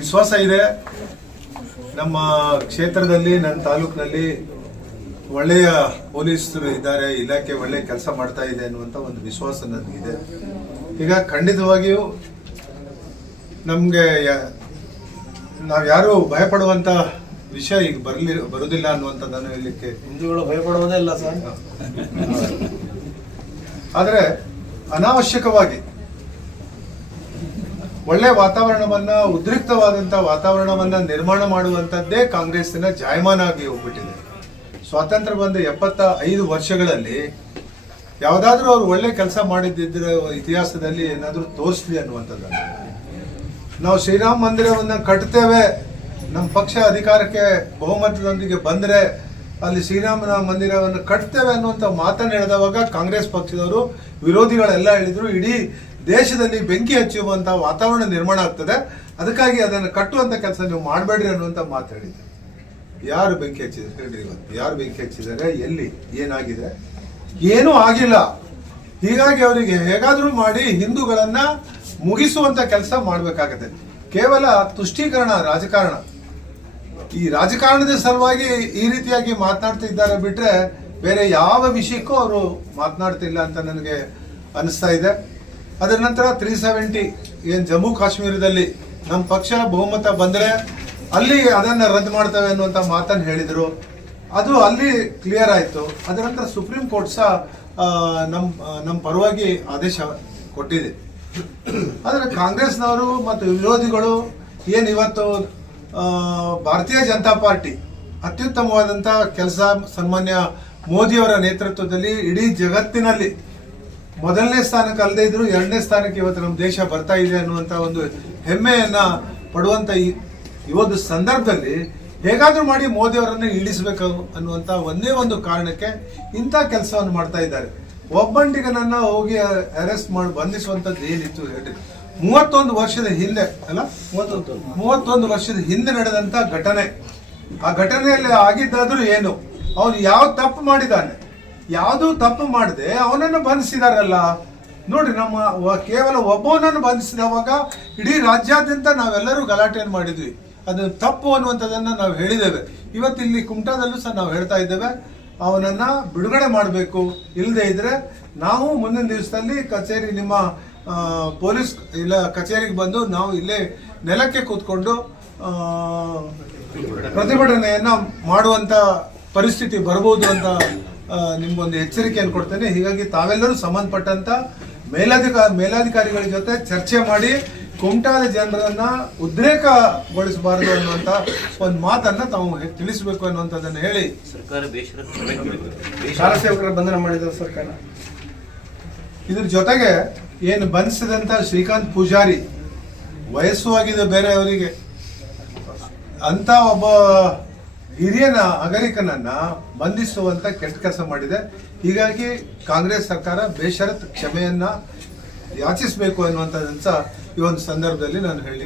ವಿಶ್ವಾಸ ಇದೆ. ನಮ್ಮ ಕ್ಷೇತ್ರದಲ್ಲಿ ನನ್ನ ತಾಲೂಕಿನಲ್ಲಿ ಒಳ್ಳೆಯ ಪೊಲೀಸರು ಇದ್ದಾರೆ ಇಲಾಖೆ ಒಳ್ಳೆಯ ಕೆಲಸ ಮಾಡ್ತಾ ಇದೆ ಅನ್ನುವಂಥ ಒಂದು ವಿಶ್ವಾಸ ನನಗಿದೆ. ಈಗ ಖಂಡಿತವಾಗಿಯೂ ನಮಗೆ ನಾವು ಯಾರು ಭಯಪಡುವಂತ ವಿಷಯ ಈಗ ಬರಲಿ ಬರುವುದಿಲ್ಲ ನಾನು ಹೇಳಲಿಕ್ಕೆ ಹಿಂದೂಗಳು ಭಯಪಡುವುದೇ ಇಲ್ಲ ಸರ್. ಆದರೆ ಅನಾವಶ್ಯಕವಾಗಿ ಒಳ್ಳೆ ವಾತಾವರಣವನ್ನ, ಉದ್ರಿಕ್ತವಾದಂತ ವಾತಾವರಣವನ್ನ ನಿರ್ಮಾಣ ಮಾಡುವಂತದ್ದೇ ಕಾಂಗ್ರೆಸ್ಸಿನ ಜಾಯಮಾನ ಆಗಿ ಹೋಗ್ಬಿಟ್ಟಿದೆ. ಸ್ವಾತಂತ್ರ್ಯ ಬಂದ ಎಪ್ಪತ್ತ ಐದು ವರ್ಷಗಳಲ್ಲಿ ಯಾವ್ದಾದ್ರೂ ಅವ್ರು ಒಳ್ಳೆ ಕೆಲಸ ಮಾಡಿದ್ದಿದ್ರೆ ಇತಿಹಾಸದಲ್ಲಿ ಏನಾದ್ರೂ ತೋರಿಸ್ಲಿ ಅನ್ನುವಂಥದ್ದು ನಾವು ಶ್ರೀರಾಮ ಮಂದಿರವನ್ನ ಕಟ್ತೇವೆ. ನಮ್ಮ ಪಕ್ಷ ಅಧಿಕಾರಕ್ಕೆ ಬಹುಮತದೊಂದಿಗೆ ಬಂದ್ರೆ ಅಲ್ಲಿ ಶ್ರೀರಾಮನ ಮಂದಿರವನ್ನು ಕಟ್ತೇವೆ ಅನ್ನುವಂಥ ಮಾತನ್ನು ಹೇಳಿದವಾಗ ಕಾಂಗ್ರೆಸ್ ಪಕ್ಷದವರು ವಿರೋಧಿಗಳೆಲ್ಲ ಹೇಳಿದ್ರು, ಇಡೀ ದೇಶದಲ್ಲಿ ಬೆಂಕಿ ಹಚ್ಚುವಂತ ವಾತಾವರಣ ನಿರ್ಮಾಣ ಆಗ್ತದೆ. ಅದಕ್ಕಾಗಿ ಅದನ್ನು ಕಟ್ಟುವಂತ ಕೆಲಸ ನೀವು ಮಾಡಬೇಡ್ರಿ ಅನ್ನುವಂಥ ಮಾತು ಯಾರು ಬೆಂಕಿ ಹಚ್ಚಿದ್ದಾರೆ ಹೇಳ್ರಿ ಇವತ್ತು. ಯಾರು ಬೆಂಕಿ ಹಚ್ಚಿದ್ದಾರೆ, ಎಲ್ಲಿ, ಏನಾಗಿದೆ? ಏನೂ ಆಗಿಲ್ಲ. ಹೀಗಾಗಿ ಅವರಿಗೆ ಹೇಗಾದರೂ ಮಾಡಿ ಹಿಂದೂಗಳನ್ನ ಮುಗಿಸುವಂತ ಕೆಲಸ ಮಾಡಬೇಕಾಗತ್ತೆ. ಕೇವಲ ತುಷ್ಟೀಕರಣ, ರಾಜಕಾರಣ. ಈ ರಾಜಕಾರಣದ ಸಲುವಾಗಿ ಈ ರೀತಿಯಾಗಿ ಮಾತನಾಡ್ತಾ ಇದ್ದಾರೆ ಬಿಟ್ರೆ ಬೇರೆ ಯಾವ ವಿಷಯಕ್ಕೂ ಅವರು ಮಾತನಾಡ್ತಿಲ್ಲ ಅಂತ ನನಗೆ ಅನಿಸ್ತಾ ಇದೆ. ಅದರ ನಂತರ ತ್ರೀ ಸೆವೆಂಟಿ ಏನು ಜಮ್ಮು ಕಾಶ್ಮೀರದಲ್ಲಿ ನಮ್ಮ ಪಕ್ಷ ಬಹುಮತ ಬಂದ್ರೆ ಅಲ್ಲಿ ಅದನ್ನ ರದ್ದು ಮಾಡ್ತವೆ ಅನ್ನುವಂತ ಮಾತನ್ನು ಹೇಳಿದರು. ಅದು ಅಲ್ಲಿ ಕ್ಲಿಯರ್ ಆಯ್ತು. ಅದರ ನಂತರ ಸುಪ್ರೀಂ ಕೋರ್ಟ್ ಸಹ ನಮ್ಮ ನಮ್ ನಮ್ಮ ಪರವಾಗಿ ಆದೇಶ ಕೊಟ್ಟಿದೆ. ಆದರೆ ಕಾಂಗ್ರೆಸ್ನವರು ಮತ್ತು ವಿರೋಧಿಗಳು ಏನು ಇವತ್ತು ಭಾರತೀಯ ಜನತಾ ಪಾರ್ಟಿ ಅತ್ಯುತ್ತಮವಾದಂಥ ಕೆಲಸ ಸನ್ಮಾನ್ಯ ಮೋದಿಯವರ ನೇತೃತ್ವದಲ್ಲಿ ಇಡೀ ಜಗತ್ತಿನಲ್ಲಿ ಮೊದಲನೇ ಸ್ಥಾನಕ್ಕೆ ಅಲ್ಲದೆ ಇದ್ರು ಎರಡನೇ ಸ್ಥಾನಕ್ಕೆ ಇವತ್ತು ನಮ್ಮ ದೇಶ ಬರ್ತಾ ಇದೆ ಅನ್ನುವಂಥ ಒಂದು ಹೆಮ್ಮೆಯನ್ನು ಪಡುವಂತ ಈ ಇವತ್ತು ಸಂದರ್ಭದಲ್ಲಿ ಹೇಗಾದರೂ ಮಾಡಿ ಮೋದಿಯವರನ್ನು ಇಳಿಸಬೇಕು ಅನ್ನುವಂತ ಒಂದೇ ಒಂದು ಕಾರಣಕ್ಕೆ ಇಂಥ ಕೆಲಸವನ್ನು ಮಾಡ್ತಾ ಇದ್ದಾರೆ. ಒಬ್ಬಂಟಿಗನನ್ನ ಹೋಗಿ ಅರೆಸ್ಟ್ ಮಾಡಿ ಬಂಧಿಸುವಂಥದ್ದು ಏನಿತ್ತು ಹೇಳಿ. ಮೂವತ್ತೊಂದು ವರ್ಷದ ಹಿಂದೆ, ಅಲ್ಲ? ಮೂವತ್ತೊಂದು ಮೂವತ್ತೊಂದು ವರ್ಷದ ಹಿಂದೆ ನಡೆದಂತ ಘಟನೆ. ಆ ಘಟನೆಯಲ್ಲಿ ಆಗಿದ್ದಾದರೂ ಏನು? ಅವನು ಯಾವ ತಪ್ಪು ಮಾಡಿದ್ದಾನೆ? ಯಾವುದು ತಪ್ಪು ಮಾಡದೆ, ಅವನನ್ನು ಬಂಧಿಸಿದಾರಲ್ಲ. ನೋಡ್ರಿ, ನಮ್ಮ ಕೇವಲ ಒಬ್ಬವನನ್ನು ಬಂಧಿಸಿದವಾಗ ಇಡೀ ರಾಜ್ಯಾದ್ಯಂತ ನಾವೆಲ್ಲರೂ ಗಲಾಟೆಯನ್ನು ಮಾಡಿದ್ವಿ. ಅದು ತಪ್ಪು ಅನ್ನುವಂಥದ್ದನ್ನು ನಾವು ಹೇಳಿದ್ದೇವೆ. ಇವತ್ತು ಇಲ್ಲಿ ಕುಮಟಾದಲ್ಲೂ ಸಹ ನಾವು ಹೇಳ್ತಾ ಇದ್ದೇವೆ, ಅವನನ್ನ ಬಿಡುಗಡೆ ಮಾಡಬೇಕು. ಇಲ್ಲದೆ ಇದ್ರೆ ನಾವು ಮುಂದಿನ ದಿವಸದಲ್ಲಿ ಕಚೇರಿ ನಿಮ್ಮ ಪೊಲೀಸ್ ಇಲ್ಲ, ಕಚೇರಿಗೆ ಬಂದು ನಾವು ಇಲ್ಲೇ ನೆಲಕ್ಕೆ ಕೂತ್ಕೊಂಡು ಪ್ರತಿಭಟನೆಯನ್ನು ಮಾಡುವಂಥ ಪರಿಸ್ಥಿತಿ ಬರ್ಬೋದು ಅಂತ ನಿಮ್ಗೊಂದು ಎಚ್ಚರಿಕೆಯನ್ನು ಕೊಡ್ತೇನೆ. ಹೀಗಾಗಿ ತಾವೆಲ್ಲರೂ ಸಂಬಂಧಪಟ್ಟಂತ ಮೇಲಾಧಿಕಾರಿ ಮೇಲಾಧಿಕಾರಿಗಳ ಜೊತೆ ಚರ್ಚೆ ಮಾಡಿ ಕುಮಟಾದ ಜನರನ್ನ ಉದ್ರೇಕಗೊಳಿಸಬಾರದು ಅನ್ನುವಂತ ಒಂದು ಮಾತನ್ನ ತಾವು ತಿಳಿಸಬೇಕು ಅನ್ನುವಂಥದ್ದನ್ನು ಹೇಳಿ. ಸರ್ಕಾರ ಶಾಲಾ ಸೇವಕರ ಬಂಧನ ಮಾಡಿದ ಸರ್ಕಾರ. ಇದ್ರ ಜೊತೆಗೆ ಏನು ಬಂಧಿಸಿದಂತ ಶ್ರೀಕಾಂತ್ ಪೂಜಾರಿ ವಯಸ್ಸು ಆಗಿದೆ ಬೇರೆಯವರಿಗೆ. ಅಂತ ಒಬ್ಬ ಹಿರಿಯನ ಅಗಲಿಕನನ್ನ ಬಂಧಿಸುವಂತ ಕೆಟ್ಟ ಕೆಲಸ ಮಾಡಿದೆ. ಹೀಗಾಗಿ ಕಾಂಗ್ರೆಸ್ ಸರ್ಕಾರ ಬೇಷರತ್ ಕ್ಷಮೆಯನ್ನ ಯಾಚಿಸಬೇಕು ಅನ್ನುವಂಥದ್ದನ್ನು ಸಹ ಈ ಒಂದು ಸಂದರ್ಭದಲ್ಲಿ ನಾನು ಹೇಳಿ